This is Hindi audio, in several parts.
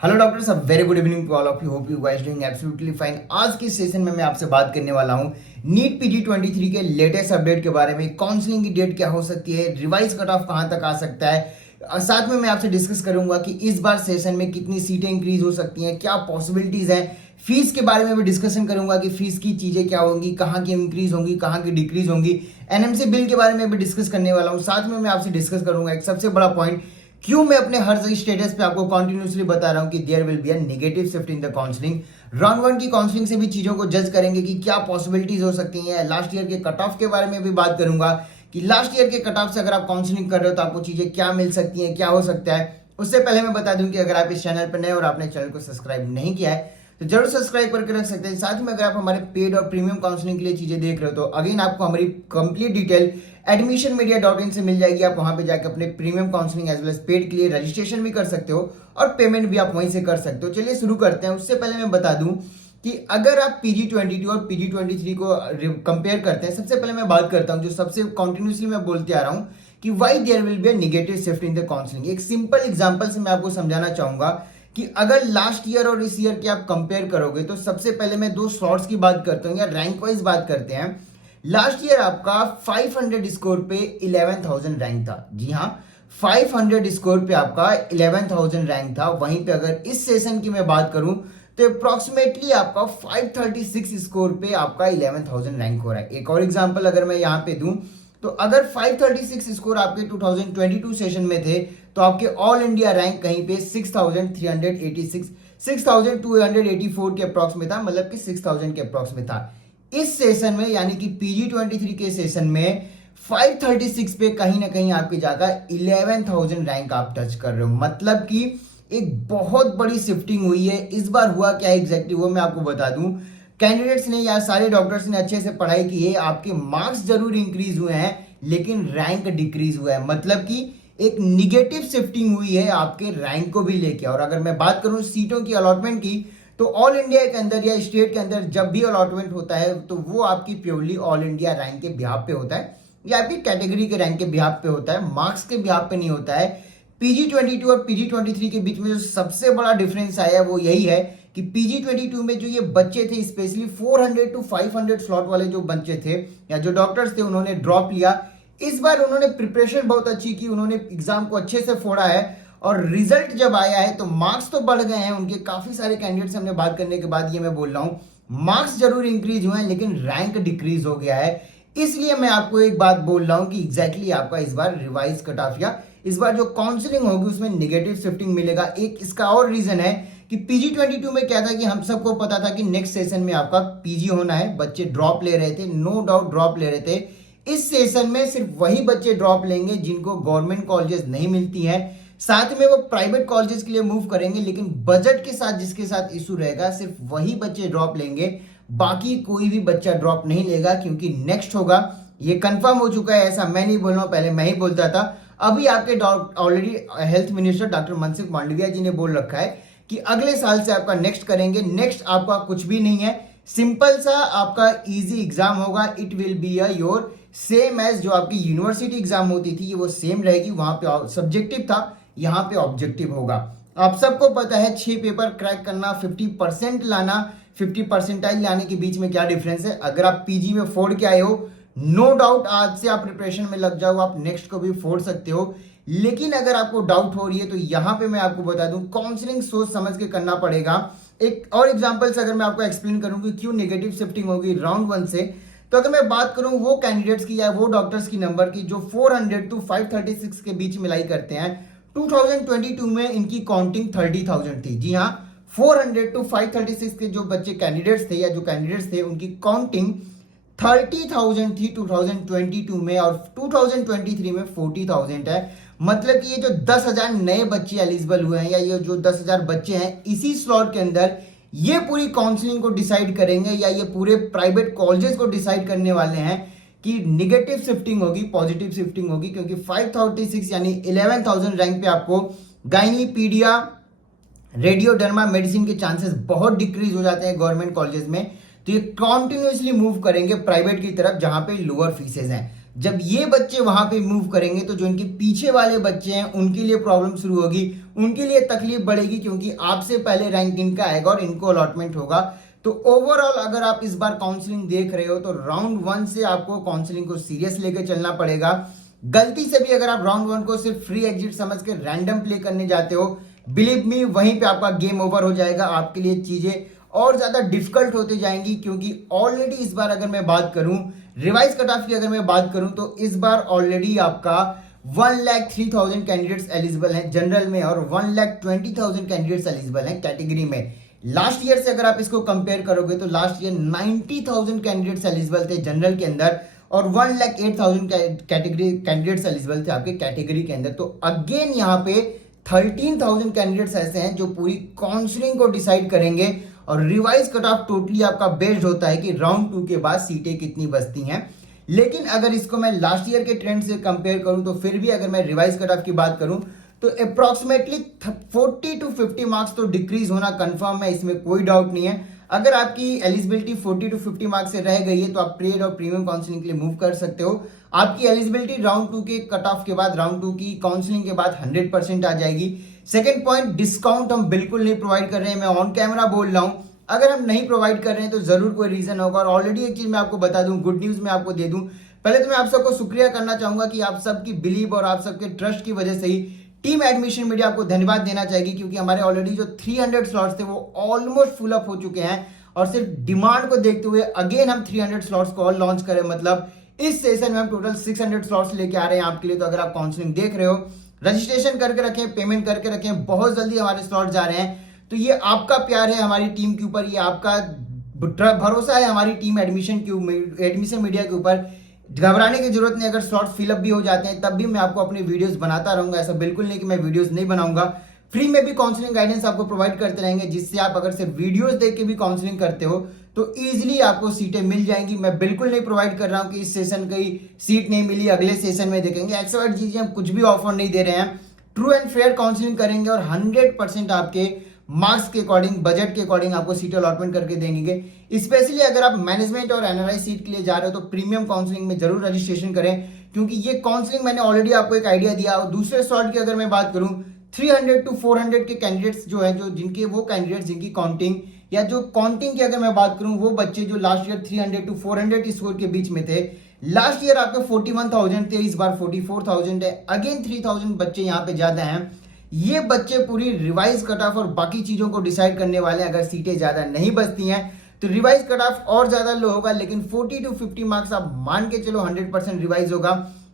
Hello doctors, a very good evening to all of you. Hope you guys doing absolutely fine. आज के सेशन में मैं आपसे बात करने वाला हूं नीट पीजी 23 के लेटेस्ट अपडेट के बारे में। काउंसलिंग की डेट क्या हो सकती है, रिवाइज कट ऑफ कहां तक आ सकता है, और साथ में मैं आपसे डिस्कस करूंगा कि इस बार सेशन में कितनी सीटें इंक्रीज हो सकती हैं, क्या पॉसिबिलिटीज है। फीस के बारे में भी डिस्कशन करूंगा कि फीस की चीजें क्या होंगी, कहाँ की इंक्रीज होंगी, कहाँ की डिक्रीज होंगी। एनएमसी बिल के बारे में भी डिस्कस करने वाला हूँ। साथ में मैं आपसे डिस्कस करूंगा एक सबसे बड़ा पॉइंट, क्यों मैं अपने हर स्टेटस पे आपको कंटिन्यूसली बता रहा हूं कि there will be a negative shift in the counselling. Round one की काउंसलिंग से भी चीजों को जज करेंगे कि क्या पॉसिबिलिटीज हो सकती हैं। लास्ट ईयर के कट ऑफ के बारे में भी बात करूंगा कि लास्ट ईयर के कट ऑफ से अगर आप काउंसलिंग कर रहे हो तो आपको चीजें क्या मिल सकती हैं, क्या हो सकता है। उससे पहले मैं बता दूं कि अगर आप इस चैनल पर नए और आपने चैनल को सब्सक्राइब नहीं किया है तो जरूर सब्सक्राइब करके रख सकते हैं। साथ में अगर आप हमारे पेड और प्रीमियम काउंसलिंग के लिए चीजें देख रहे हो तो अगेन आपको हमारी कंप्लीट डिटेल admissionmedia.in से मिल जाएगी। आप वहां पे जाकर अपने premium counselling as well as paid के लिए रजिस्ट्रेशन भी कर सकते हो और पेमेंट भी आप वहीं से कर सकते हो। चलिए शुरू करते हैं। उससे पहले मैं बता दूं कि अगर आप PG22 और PG23 को कंपेयर करते हैं, सबसे पहले मैं बात करता हूं जो सबसे कंटिन्यूसली मैं बोलते आ रहा हूं कि why there will be a negative shift in the counselling. एक सिंपल एग्जांपल से मैं आपको समझाना चाहूंगा कि अगर लास्ट ईयर और इस ईयर के आप कंपेयर करोगे तो सबसे पहले मैं दो स्लॉट्स की बात करता हूं या रैंक वाइज बात करते हैं। लास्ट ईयर आपका 500 स्कोर पे 11,000 रैंक था। जी हाँ, 500 स्कोर पे आपका 11,000 रैंक था। वहीं पे अगर इस सेशन की मैं बात करूं तो अप्रोक्सीमेटली आपका 536 स्कोर पे आपका 11,000 रैंक हो रहा है। एक और एग्जांपल अगर मैं यहां पे दूं तो अगर 536 स्कोर आपके 2022 सेशन में थे तो आपके ऑल इंडिया रैंक कहीं पे 6,386 6,284 के अप्रॉक्स में था, मतलब कि 6,000 के अप्रॉक्स में था। इस सेशन में यानी कि PG23 के सेशन में 536 पे कहीं ना कहीं आपकी जाकर 11,000 रैंक आप टच कर रहे हो। मतलब कि एक बहुत बड़ी शिफ्टिंग हुई है। इस बार हुआ क्या एग्जैक्टली वो मैं आपको बता दूं। कैंडिडेट्स ने या सारे डॉक्टर्स ने अच्छे से पढ़ाई की है, आपके मार्क्स जरूर इंक्रीज हुए हैं लेकिन रैंक डिक्रीज हुआ है। मतलब कि एक निगेटिव शिफ्टिंग हुई है आपके रैंक को भी लेके। और अगर मैं बात करूं सीटों की अलॉटमेंट की तो ऑल इंडिया के अंदर या स्टेट के अंदर जब भी अलॉटमेंट होता है तो वो आपकी प्योरली ऑल इंडिया रैंक के बिहाफ पे होता है या आपकी कैटेगरी के रैंक के बिहाफ पे होता है, मार्क्स के बिहाफ पे नहीं होता है। PG22 और PG23 के बीच में जो सबसे बड़ा डिफरेंस आया है वो यही है कि PG22 में जो ये बच्चे थे, स्पेशली 400 टू 500 स्लॉट वाले जो बच्चे थे या जो डॉक्टर्स थे, उन्होंने ड्रॉप लिया। इस बार उन्होंने प्रिपरेशन बहुत अच्छी की, उन्होंने एग्जाम को अच्छे से फोड़ा है और रिजल्ट जब आया है तो मार्क्स तो बढ़ गए हैं उनके। काफी सारे कैंडिडेट से हमने बात करने के बाद ये मैं बोल रहा हूं मार्क्स जरूर इंक्रीज हुए हैं लेकिन रैंक डिक्रीज हो गया है। इसलिए मैं आपको एक बात बोल रहा हूं कि एग्जैक्टली आपका इस बार रिवाइज कट ऑफ या इस बार जो काउंसलिंग होगी उसमें नेगेटिव शिफ्टिंग मिलेगा। एक इसका और रीजन है कि PG22 में क्या था कि हम सबको पता था कि नेक्स्ट सेशन में आपका PG होना है, बच्चे ड्रॉप ले रहे थे, नो डाउट ड्रॉप ले रहे थे। इस सेशन में सिर्फ वही बच्चे ड्रॉप लेंगे जिनको गवर्नमेंट कॉलेजेस नहीं मिलती हैं। साथ में वो प्राइवेट कॉलेजेस के लिए मूव करेंगे, लेकिन बजट के साथ जिसके साथ इशू रहेगा सिर्फ वही बच्चे ड्रॉप लेंगे, बाकी कोई भी बच्चा ड्रॉप नहीं लेगा क्योंकि नेक्स्ट होगा। ये कंफर्म हो चुका है, ऐसा मैं नहीं बोल रहा हूं, पहले मैं ही बोलता था। अभी आपके already health minister doctor Mansukh Mandaviya ji ने बोल रखा है कि अगले साल से आपका नेक्स्ट करेंगे। नेक्स्ट आपका कुछ भी नहीं है, सिंपल सा आपका इजी एग्जाम होगा। It will be a your same as जो आपकी यूनिवर्सिटी एग्जाम होती थी, ये वो सेम रहेगी। वहां पे सब्जेक्टिव था, यहाँ पे ऑब्जेक्टिव होगा। आप सबको पता है 6 पेपर क्रैक करना, 50% लाना, 50 परसेंटाइल लाने के बीच में क्या डिफरेंस है। अगर आप PG में फोड़ के आए हो, नो डाउट आज से आप प्रिपरेशन में लग जाओ, आप नेक्स्ट को भी फोड़ सकते हो। लेकिन अगर आपको डाउट हो रही है तो यहां पे मैं आपको बता दूं काउंसलिंग सोच समझ के करना पड़ेगा। एक और एग्जांपल से अगर मैं आपको एक्सप्लेन करूं कि क्यों नेगेटिव शिफ्टिंग होगी राउंड वन से, तो अगर मैं बात करूं वो कैंडिडेट्स की या वो डॉक्टर्स की नंबर की जो 400 टू 536 के बीच मिलाई करते हैं, 2022 में इनकी काउंटिंग 30,000 थी। जी हाँ, 400 टू 536 के जो बच्चे कैंडिडेट्स थे या जो कैंडिडेट्स थे उनकी काउंटिंग 30,000 थी 2022 में, और 2023 में 40,000 है। मतलब कि ये जो 10,000 नए बच्चे एलिजिबल हुए हैं या ये जो 10,000 बच्चे हैं इसी स्लॉट के अंदर, ये पूरी काउंसलिंग को डिसाइड करेंगे या ये पूरे प्राइवेट कॉलेजेस को डिसाइड करने वाले हैं कि निगेटिव शिफ्टिंग होगी, पॉजिटिव शिफ्टिंग होगी। क्योंकि 536 यानी 11,000 रैंक पे आपको गायनी, पीडिया, रेडियो, डर्मा, मेडिसिन के चांसेस बहुत डिक्रीज हो जाते हैं गवर्नमेंट कॉलेजेस में। तो ये कॉन्टिन्यूसली मूव करेंगे प्राइवेट की तरफ जहां पे लोअर फीसेज हैं। जब ये बच्चे वहां पे मूव करेंगे तो जो इनके पीछे वाले बच्चे हैं उनके लिए प्रॉब्लम शुरू होगी, उनके लिए तकलीफ बढ़ेगी, क्योंकि आपसे पहले रैंक इनका आएगा और इनको अलॉटमेंट होगा। तो ओवरऑल अगर आप इस बार काउंसलिंग देख रहे हो तो राउंड 1 से आपको काउंसलिंग को सीरियस लेके चलना पड़ेगा। गलती से भी अगर आप राउंड 1 को सिर्फ फ्री एग्जिट समझ के रैंडम प्ले करने जाते हो, बिलीव मी वहीं पे आपका गेम ओवर हो जाएगा। आपके लिए चीजें और ज्यादा डिफिकल्ट होते जाएंगी, क्योंकि ऑलरेडी इस बार अगर मैं बात करूं रिवाइज कट ऑफ की, अगर मैं बात करूं तो इस बार ऑलरेडी आपका 1,03,000 कैंडिडेट्स एलिजिबल हैं जनरल में और 1,20,000 कैंडिडेट्स एलिजिबल हैं कैटेगरी में। लास्ट ईयर से अगर आप इसको कंपेयर करोगे तो लास्ट ईयर 90,000 कैंडिडेट्स एलिजिबल थे जनरल के अंदर और 1,08,000 कैटेगरी कैंडिडेट्स एलिजिबल थे आपके कैटेगरी के अंदर। तो अगेन यहाँ पे 13,000 कैंडिडेट्स ऐसे हैं जो पूरी काउंसलिंग को डिसाइड करेंगे और रिवाइज कट ऑफ टोटली आपका बेस्ड होता है कि राउंड 2 के बाद सीटें कितनी बचती हैं। लेकिन अगर इसको मैं लास्ट ईयर के ट्रेंड से कंपेयर करूं तो फिर भी अगर मैं रिवाइज कट ऑफ की बात करूं तो अप्रोक्सीमेटली 40 to 50 मार्क्स तो डिक्रीज होना कंफर्म है, इसमें कोई डाउट नहीं है। अगर आपकी एलिजिबिलिटी 40 to 50 मार्क्स से रह गई है तो आप ट्रेड और प्रीमियम काउंसलिंग के लिए मूव कर सकते हो। आपकी एलिजिबिलिटी राउंड 2 के कट ऑफ के बाद, राउंड 2 की काउंसलिंग के बाद 100% आ जाएगी। सेकेंड पॉइंट, डिस्काउंट हम बिल्कुल नहीं प्रोवाइड कर रहे हैं, मैं ऑन कैमरा बोल रहा हूं। अगर हम नहीं प्रोवाइड कर रहे हैं तो जरूर कोई रीजन होगा। और ऑलरेडी एक चीज मैं आपको बता दूं, गुड न्यूज मैं आपको दे दूं। पहले तो मैं आप सबको शुक्रिया करना चाहूंगा कि आप सबकी बिलीव और आप सबके ट्रस्ट की वजह से ही टीम एडमिशन मीडिया आपको धन्यवाद देना चाहिए, क्योंकि हमारे ऑलरेडी जो 300 स्लॉट्स थे वो ऑलमोस्ट फुल अप हो चुके हैं और सिर्फ डिमांड को देखते हुए अगेन हम 300 स्लॉट्स को और लॉन्च करें। मतलब इस सेशन में हम टोटल 600 स्लॉट्स लेके आ रहे हैं आपके लिए। तो अगर आप काउंसलिंग देख रहे हो, रजिस्ट्रेशन करके रखें, पेमेंट करके रखें, बहुत जल्दी हमारे स्लॉट जा रहे हैं। तो ये आपका प्यार है हमारी टीम के ऊपर, ये आपका भरोसा है हमारी टीम एडमिशन मीडिया के ऊपर। घबराने की जरूरत नहीं, अगर स्लॉट फिलअप भी हो जाते हैं तब भी मैं आपको अपनी वीडियोस बनाता रहूंगा। ऐसा बिल्कुल नहीं कि मैं वीडियोस नहीं बनाऊंगा। फ्री में भी काउंसलिंग गाइडेंस आपको प्रोवाइड करते रहेंगे, जिससे आप अगर सिर्फ वीडियोस देख के भी काउंसलिंग करते हो तो इजीली आपको सीटें मिल जाएंगी। मैं बिल्कुल नहीं प्रोवाइड कर रहा हूं कि इस सेशन की सीट नहीं मिली, अगले सेशन में देखेंगे। एक्सपर्ट चीजें हम कुछ भी ऑफर नहीं दे रहे हैं। ट्रू एंड फेयर काउंसलिंग करेंगे और 100% आपके मार्क्स के अकॉर्डिंग, बजट के अकॉर्डिंग आपको सीट अलॉटमेंट करके देंगे। स्पेशली अगर आप मैनेजमेंट और एनआरआई सीट के लिए जा रहे हो तो प्रीमियम काउंसलिंग में जरूर रजिस्ट्रेशन करें, क्योंकि ये काउंसलिंग मैंने ऑलरेडी आपको एक आइडिया दिया। और दूसरे स्लॉट की अगर मैं बात करूं 300 to 400 के कैंडिडेट्स जो है, जो जिनके वो कैंडिडेट्स जिनकी काउंटिंग या जो काउंटिंग की अगर मैं बात करूं, वो बच्चे जो लास्ट ईयर 300 to 400 स्कोर के बीच में थे। लास्ट ईयर आपके 41,000 थे, इस बार 44,000 है। अगेन 3,000 बच्चे यहाँ पे ज्यादा हैं। ये बच्चे पूरी रिवाइज कट ऑफ और बाकी चीजों को डिसाइड करने वाले हैं। अगर सीटें ज्यादा नहीं बचती हैं तो रिवाइज कट ऑफ और ज्यादा लो होगा, लेकिन 40 to 50 मार्क्स आप मान के चलो 100% रिवाइज होगा।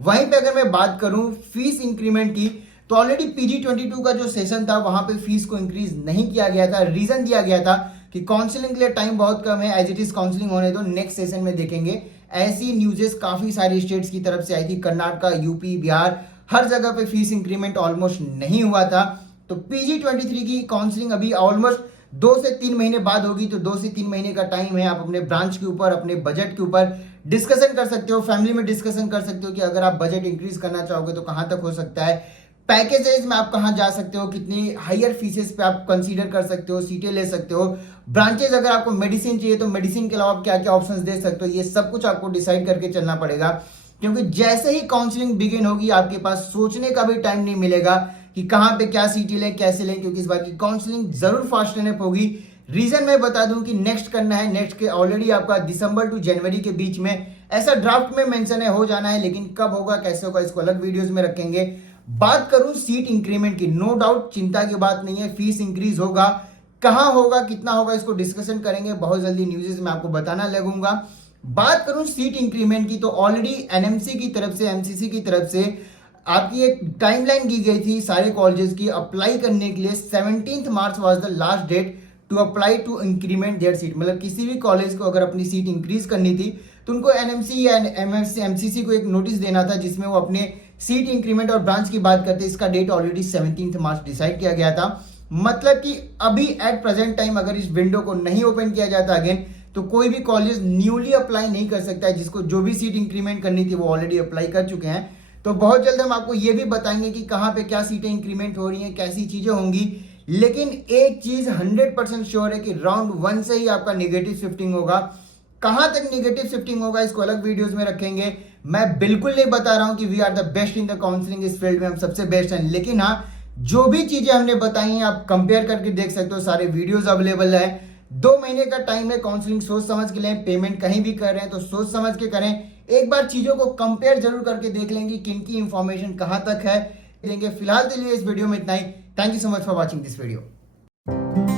वहीं पे अगर मैं बात करूं फीस इंक्रीमेंट की, तो ऑलरेडी PG22 का जो सेशन था वहां पे फीस को इंक्रीज नहीं किया गया था। रीजन दिया गया था कि काउंसलिंग के लिए टाइम बहुत कम है, एज इट इज काउंसलिंग होने दो, नेक्स्ट सेशन में देखेंगे। ऐसी न्यूजेस काफी सारी स्टेट्स की तरफ से आई थी, कर्नाटका, यूपी, बिहार, हर जगह पे फीस इंक्रीमेंट ऑलमोस्ट नहीं हुआ था। तो PG23 की काउंसलिंग अभी ऑलमोस्ट 2 से 3 महीने बाद होगी। तो 2 से 3 महीने का टाइम है, आप अपने ब्रांच के ऊपर, अपने बजट के ऊपर डिस्कशन कर सकते हो, फैमिली में डिस्कशन कर सकते हो कि अगर आप बजट इंक्रीज करना चाहोगे तो कहां तक हो सकता है, पैकेजेस में आप कहां जा सकते हो, कितनी हायर फीसेस पे आप कंसीडर कर सकते हो, सीटें ले सकते हो, ब्रांचेस अगर आपको मेडिसिन चाहिए तो मेडिसिन के अलावा आप क्या क्या ऑप्शंस दे सकते हो। ये सब कुछ आपको डिसाइड करके चलना पड़ेगा, क्योंकि जैसे ही काउंसलिंग बिगिन होगी आपके पास सोचने का भी टाइम नहीं मिलेगा कि कहां पे क्या सीटें लें, कैसे लें, क्योंकि इस बार की काउंसलिंग जरूर फास्ट रहने होगी। रीजन मैं बता दूं कि नेक्स्ट करना है, नेक्स्ट के ऑलरेडी आपका दिसंबर टू जनवरी के बीच में ऐसा ड्राफ्ट में मेंशन है, हो जाना है, लेकिन कब होगा, कैसे होगा, इसको अलग वीडियोस में रखेंगे। बात करूं सीट इंक्रीमेंट की, नो डाउट चिंता की बात नहीं है, फीस इंक्रीज होगा, कहां होगा, कितना होगा, इसको डिस्कशन करेंगे, बहुत जल्दी न्यूज़ में आपको बताना लगूंगा। बात करूं सीट इंक्रीमेंट की, तो ऑलरेडी एनएमसी की तरफ से, एमसीसी की तरफ से आपकी एक टाइमलाइन की गई थी सारे कॉलेजेस की अप्लाई करने के लिए। 17 March was the last date to apply to increment their seat. मतलब किसी भी कॉलेज को अगर अपनी सीट इंक्रीज करनी थी तो उनको एनएमसी या एमसीसी को एक नोटिस देना था, जिसमें वो अपने सीट इंक्रीमेंट और ब्रांच की बात करते। इसका डेट ऑलरेडी 17 मार्च डिसाइड किया गया था। मतलब कि अभी एट प्रेजेंट टाइम अगर इस विंडो को नहीं ओपन किया जाता अगेन, तो कोई भी कॉलेज न्यूली अप्लाई नहीं कर सकता है। जिसको जो भी सीट इंक्रीमेंट करनी थी वो ऑलरेडी अप्लाई कर चुके हैं। तो बहुत जल्द हम आपको ये भी बताएंगे कि कहाँ पे क्या सीटें इंक्रीमेंट हो रही हैं, कैसी चीजें होंगी। लेकिन एक चीज 100% श्योर है कि राउंड 1 से ही आपका नेगेटिव शिफ्टिंग होगा। कहां तक नेगेटिव शिफ्टिंग होगा इसको अलग वीडियोस में रखेंगे। मैं बिल्कुल नहीं बता रहा हूं कि we are the best in the counselling, इस फील्ड में हम सबसे बेस्ट हैं, लेकिन हाँ जो भी चीजें हमने बताई हैं आप कंपेयर करके देख सकते हो, सारे वीडियोस अवेलेबल है। 2 महीने का टाइम है, काउंसलिंग सोच समझ के लें, पेमेंट कहीं भी कर रहे हैं तो सोच समझ के करें। एक बार चीजों को कंपेयर जरूर करके देख लेंगे किन की इंफॉर्मेशन कहां तक है देंगे। फिलहाल के लिए इस वीडियो में इतना ही। Thank you so much for watching this video.